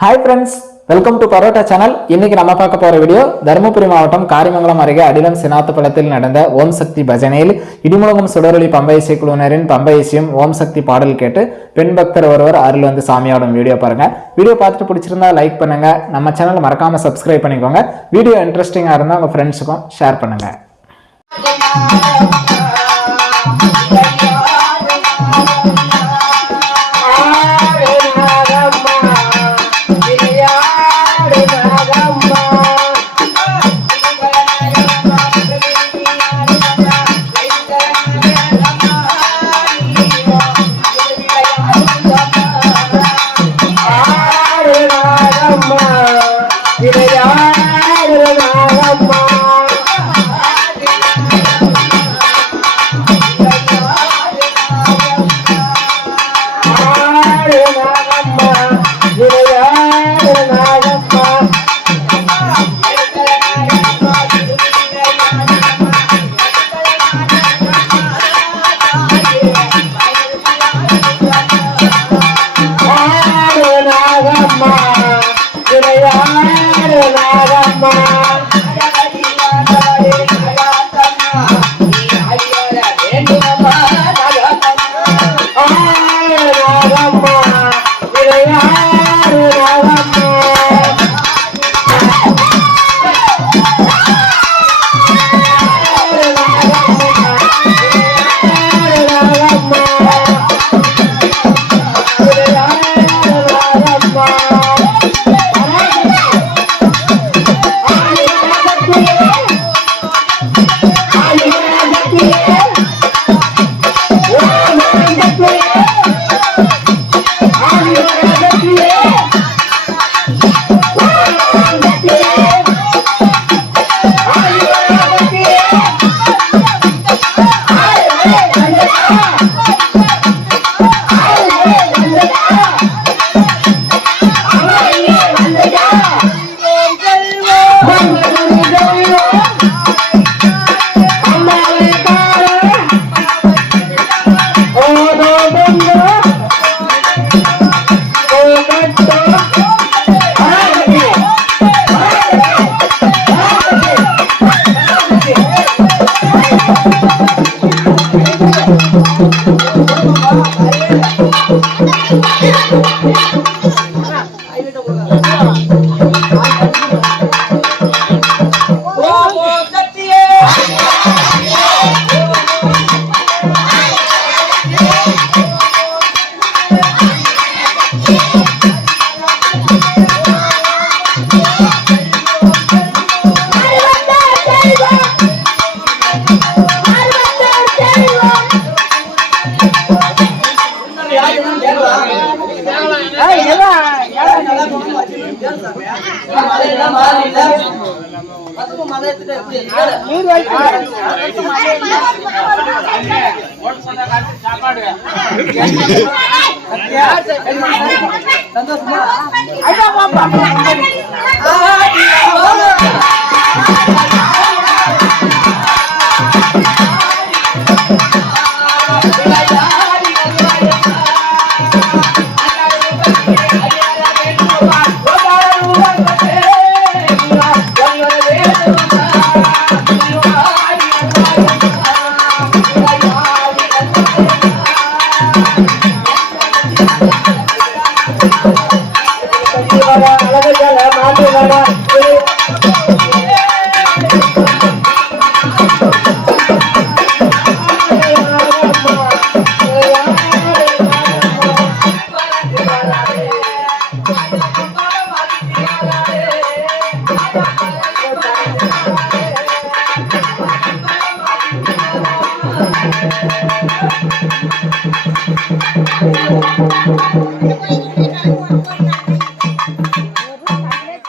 Hi friends, welcome to Parota channel. இன்னைக்கு நம்ம பார்க்க போற வீடியோ தருமபுரி மாவட்டம் காரிமங்கலம் அருகே அடிலம் சினாத்துப்பள்ளத்தில் நடந்த ஓம் சக்தி பஜனையில் இடிமுழங்கும் சுடரொளி பம்பை இசை குழுவினரின் பம்பை இசையும் ஓம் சக்தி பாடல் கேட்டு பெண் பக்தர் ஒருவர் அருள் வந்து சாமியாடும் வீடியோ பாருங்க. வீடியோ பார்த்துட்டு பிடிச்சிருந்தா லைக் பண்ணுங்க. நம்ம சேனல் மறக்காம சப்ஸ்கிரைப் பண்ணிக்கோங்க. வீடியோ இன்ட்ரெஸ்டிங்கா இருந்தா உங்க ஃப்ரெண்ட்ஸுக்கும் ஷேர் பண்ணுங்க.